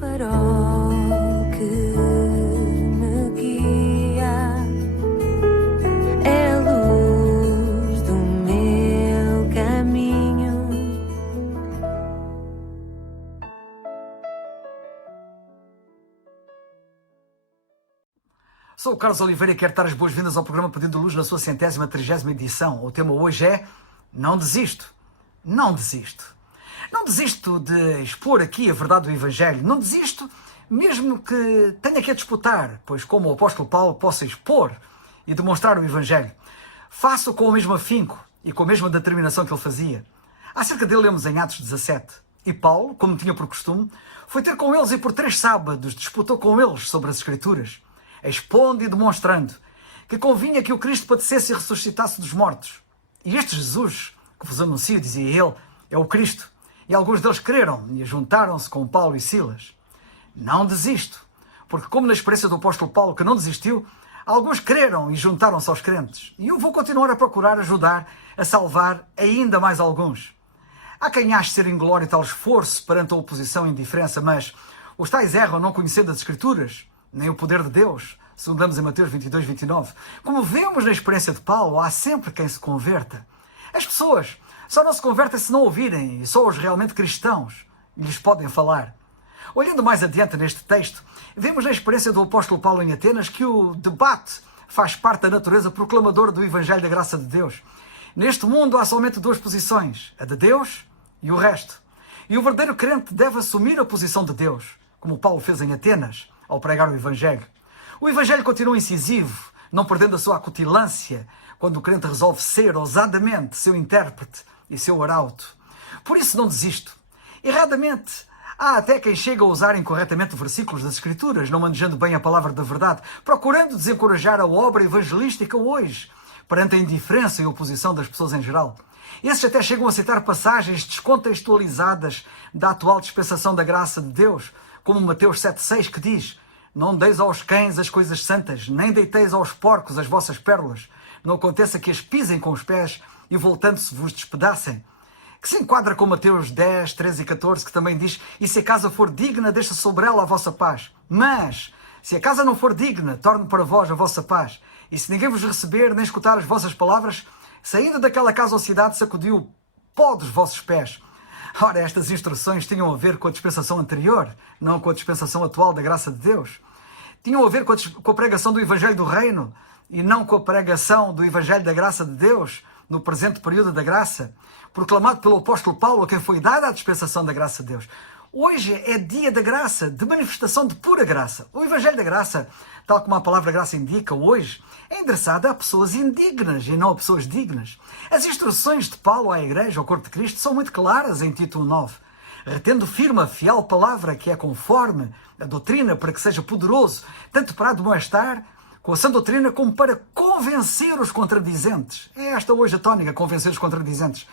farol que me guia, é a luz do meu caminho. Sou o Carlos Oliveira e quero dar as boas-vindas ao programa Pedindo Luz na sua 130ª edição. O tema hoje é Não Desisto. Não desisto. Não desisto de expor aqui a verdade do Evangelho. Não desisto mesmo que tenha que a disputar, pois como o apóstolo Paulo possa expor e demonstrar o Evangelho. Faço com o mesmo afinco e com a mesma determinação que ele fazia. Acerca dele lemos em Atos 17. E Paulo, como tinha por costume, foi ter com eles e por 3 sábados disputou com eles sobre as Escrituras, expondo e demonstrando que convinha que o Cristo padecesse e ressuscitasse dos mortos. E este Jesus, que vos anuncio, dizia ele, é o Cristo. E alguns deles creram e juntaram-se com Paulo e Silas. Não desisto, porque como na experiência do apóstolo Paulo, que não desistiu, alguns creram e juntaram-se aos crentes. E eu vou continuar a procurar ajudar a salvar ainda mais alguns. Há quem ache ser inglório tal esforço perante a oposição e indiferença, mas os tais erram não conhecendo as Escrituras, nem o poder de Deus, segundo lemos em Mateus 22, 29. Como vemos na experiência de Paulo, há sempre quem se converta. As pessoas só não se convertem se não ouvirem, e só os realmente cristãos lhes podem falar. Olhando mais adiante neste texto, vemos na experiência do apóstolo Paulo em Atenas que o debate faz parte da natureza proclamadora do Evangelho da Graça de Deus. Neste mundo há somente 2 posições, a de Deus e o resto. E o verdadeiro crente deve assumir a posição de Deus, como Paulo fez em Atenas, ao pregar o Evangelho. O Evangelho continua incisivo, não perdendo a sua acutilância, quando o crente resolve ser ousadamente seu intérprete e seu arauto. Por isso não desisto. Erradamente, há até quem chega a usar incorretamente versículos das Escrituras, não manejando bem a palavra da verdade, procurando desencorajar a obra evangelística hoje, perante a indiferença e oposição das pessoas em geral. Esses até chegam a citar passagens descontextualizadas da atual dispensação da graça de Deus, como Mateus 7,6, que diz: não deis aos cães as coisas santas, nem deiteis aos porcos as vossas pérolas. Não aconteça que as pisem com os pés e voltando-se vos despedacem. Que se enquadra com Mateus 10, 13 e 14, que também diz: e se a casa for digna, deixa sobre ela a vossa paz. Mas, se a casa não for digna, torne para vós a vossa paz. E se ninguém vos receber, nem escutar as vossas palavras, saindo daquela casa ou cidade, sacudiu o pó dos vossos pés. Ora, estas instruções tinham a ver com a dispensação anterior, não com a dispensação atual da graça de Deus. Tinham a ver com a pregação do Evangelho do Reino e não com a pregação do Evangelho da graça de Deus no presente período da graça, proclamado pelo apóstolo Paulo, a quem foi dada a dispensação da graça de Deus. Hoje é dia da graça, de manifestação de pura graça. O Evangelho da graça, tal como a palavra graça indica hoje, é endereçado a pessoas indignas e não a pessoas dignas. As instruções de Paulo à Igreja, ao Corpo de Cristo, são muito claras em Tito 9. Retendo firme a fiel palavra que é conforme a doutrina, para que seja poderoso, tanto para admoestar com a sã doutrina, como para convencer os contradizentes. É esta hoje a tónica, convencer os contradizentes.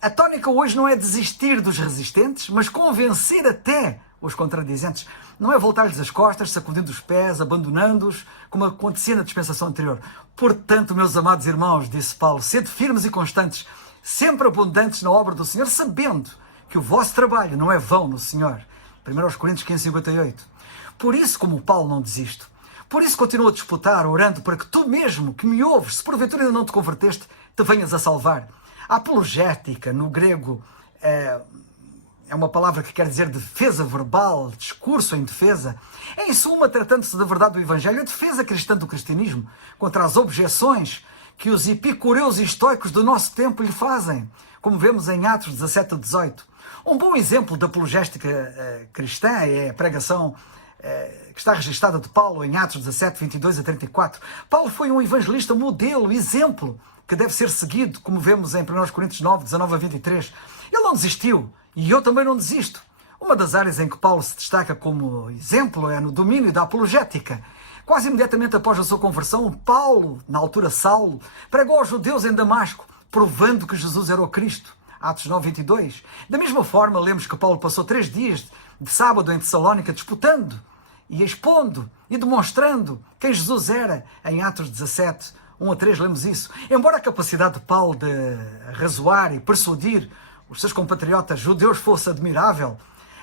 A tónica hoje não é desistir dos resistentes, mas convencer até os contradizentes. Não é voltar-lhes as costas, sacudindo os pés, abandonando-os, como acontecia na dispensação anterior. Portanto, meus amados irmãos, disse Paulo, sede firmes e constantes, sempre abundantes na obra do Senhor, sabendo que o vosso trabalho não é vão no Senhor. 1 Coríntios 15, 58. Por isso, como Paulo, não desisto. Por isso continuo a disputar, orando para que tu mesmo, que me ouves, se porventura ainda não te converteste, te venhas a salvar. A apologética, no grego, é uma palavra que quer dizer defesa verbal, discurso em defesa. Em suma, tratando-se da verdade do Evangelho, a defesa cristã do cristianismo contra as objeções que os epicureus e estoicos do nosso tempo lhe fazem, como vemos em Atos 17 a 18. Um bom exemplo de apologética cristã é a pregação que está registada de Paulo em Atos 17, 22 a 34. Paulo foi um evangelista modelo, exemplo, que deve ser seguido, como vemos em 1 Coríntios 9, 19 a 23. Ele não desistiu, e eu também não desisto. Uma das áreas em que Paulo se destaca como exemplo é no domínio da apologética. Quase imediatamente após a sua conversão, Paulo, na altura Saulo, pregou aos judeus em Damasco, provando que Jesus era o Cristo. Atos 9, 22. Da mesma forma, lemos que Paulo passou 3 dias de sábado em Tessalónica disputando e expondo e demonstrando quem Jesus era. Em Atos 17, 1 a 3, lemos isso. Embora a capacidade de Paulo de razoar e persuadir os seus compatriotas judeus fosse admirável,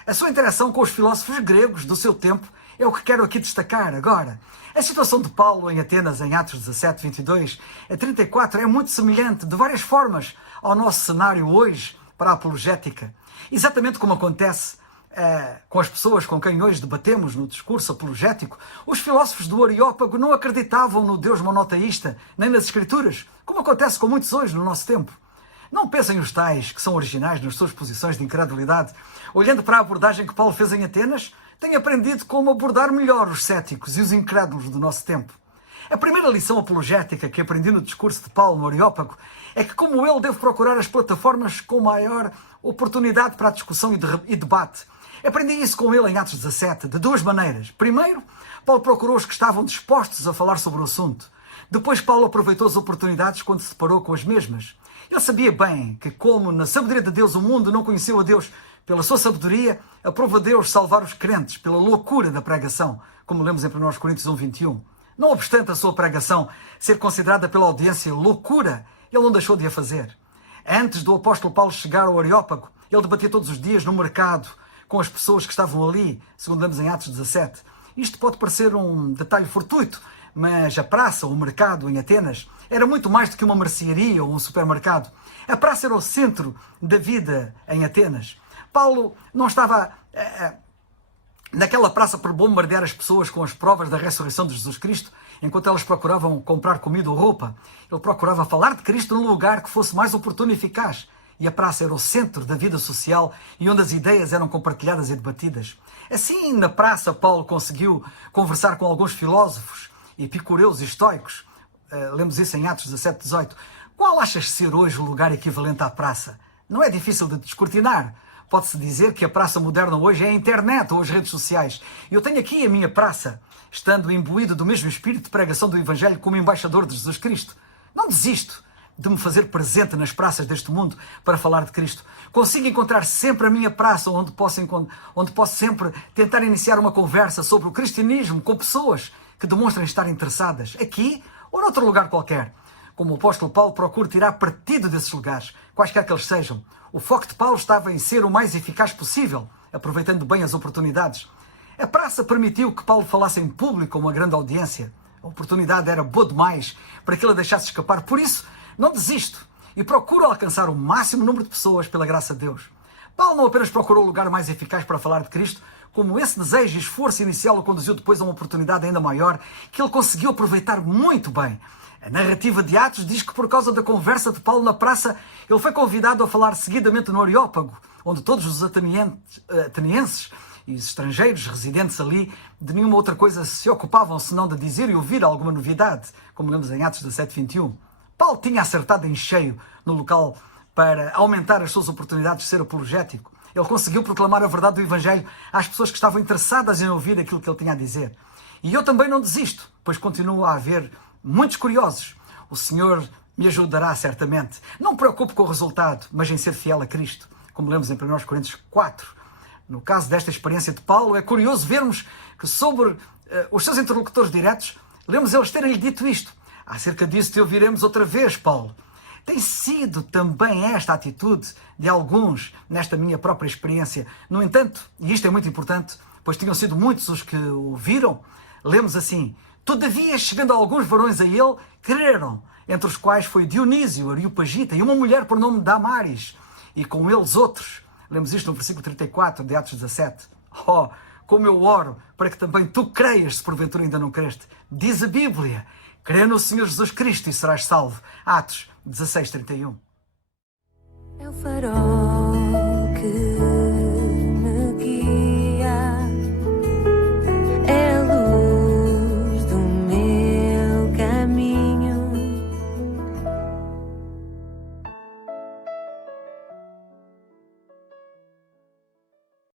A sua interação com os filósofos gregos do seu tempo é o que quero aqui destacar agora. A situação de Paulo em Atenas, em Atos 17, 22 a 34, é muito semelhante, de várias formas, ao nosso cenário hoje para a apologética. Exatamente como acontece com as pessoas com quem hoje debatemos no discurso apologético, os filósofos do Areópago não acreditavam no Deus monoteísta, nem nas Escrituras, como acontece com muitos hoje no nosso tempo. Não pensem os tais que são originais nas suas posições de incredulidade. Olhando para a abordagem que Paulo fez em Atenas, têm aprendido como abordar melhor os céticos e os incrédulos do nosso tempo. A primeira lição apologética que aprendi no discurso de Paulo no Areópago é que, como ele, devo procurar as plataformas com maior oportunidade para a discussão e debate. Aprendi isso com ele em Atos 17, de duas maneiras. Primeiro, Paulo procurou os que estavam dispostos a falar sobre o assunto. Depois, Paulo aproveitou as oportunidades quando se deparou com as mesmas. Ele sabia bem que, como na sabedoria de Deus o mundo não conheceu a Deus pela sua sabedoria, aprova Deus salvar os crentes pela loucura da pregação, como lemos em 1 Coríntios 1, 21. Não obstante a sua pregação ser considerada pela audiência loucura, ele não deixou de a fazer. Antes do apóstolo Paulo chegar ao Areópago, ele debatia todos os dias no mercado com as pessoas que estavam ali, segundo lemos em Atos 17. Isto pode parecer um detalhe fortuito, mas a praça, o mercado em Atenas, era muito mais do que uma mercearia ou um supermercado. A praça era o centro da vida em Atenas. Paulo não estava naquela praça por bombardear as pessoas com as provas da ressurreição de Jesus Cristo, enquanto elas procuravam comprar comida ou roupa. Ele procurava falar de Cristo num lugar que fosse mais oportuno e eficaz. E a praça era o centro da vida social e onde as ideias eram compartilhadas e debatidas. Assim, na praça, Paulo conseguiu conversar com alguns filósofos, epicureus e estoicos. Lemos isso em Atos 17, 18. Qual achas ser hoje o lugar equivalente à praça? Não é difícil de descortinar. Pode-se dizer que a praça moderna hoje é a internet ou as redes sociais. Eu tenho aqui a minha praça, estando imbuído do mesmo espírito de pregação do Evangelho como embaixador de Jesus Cristo. Não desisto de me fazer presente nas praças deste mundo para falar de Cristo. Consigo encontrar sempre a minha praça onde posso sempre tentar iniciar uma conversa sobre o cristianismo com pessoas que demonstrem estar interessadas, aqui ou noutro lugar qualquer. Como o apóstolo Paulo, procura tirar partido desses lugares, quaisquer que eles sejam. O foco de Paulo estava em ser o mais eficaz possível, aproveitando bem as oportunidades. A praça permitiu que Paulo falasse em público a uma grande audiência. A oportunidade era boa demais para que ele a deixasse escapar. Por isso, não desisto e procuro alcançar o máximo número de pessoas pela graça de Deus. Paulo não apenas procurou o lugar mais eficaz para falar de Cristo, como esse desejo e esforço inicial o conduziu depois a uma oportunidade ainda maior que ele conseguiu aproveitar muito bem. A narrativa de Atos diz que por causa da conversa de Paulo na praça, ele foi convidado a falar seguidamente no Areópago, onde todos os atenienses e os estrangeiros residentes ali de nenhuma outra coisa se ocupavam senão de dizer e ouvir alguma novidade, como lemos em Atos 17, 21. Paulo tinha acertado em cheio no local para aumentar as suas oportunidades de ser apologético. Ele conseguiu proclamar a verdade do Evangelho às pessoas que estavam interessadas em ouvir aquilo que ele tinha a dizer. E eu também não desisto, pois continua a haver muitos curiosos. O Senhor me ajudará certamente. Não me preocupe com o resultado, mas em ser fiel a Cristo, como lemos em 1 Coríntios 4. No caso desta experiência de Paulo, é curioso vermos que sobre os seus interlocutores diretos, lemos eles terem-lhe dito isto. Acerca disso te ouviremos outra vez, Paulo. Tem sido também esta atitude de alguns nesta minha própria experiência. No entanto, e isto é muito importante, pois tinham sido muitos os que o viram, lemos assim: todavia, chegando alguns varões a ele, creram, entre os quais foi Dionísio, Areopagita, e uma mulher por nome Damaris, e com eles outros. Lemos isto no versículo 34 de Atos 17. Oh, como eu oro para que também tu creias, se porventura ainda não creste. Diz a Bíblia: crê no Senhor Jesus Cristo e serás salvo. Atos 16, 31. É o farol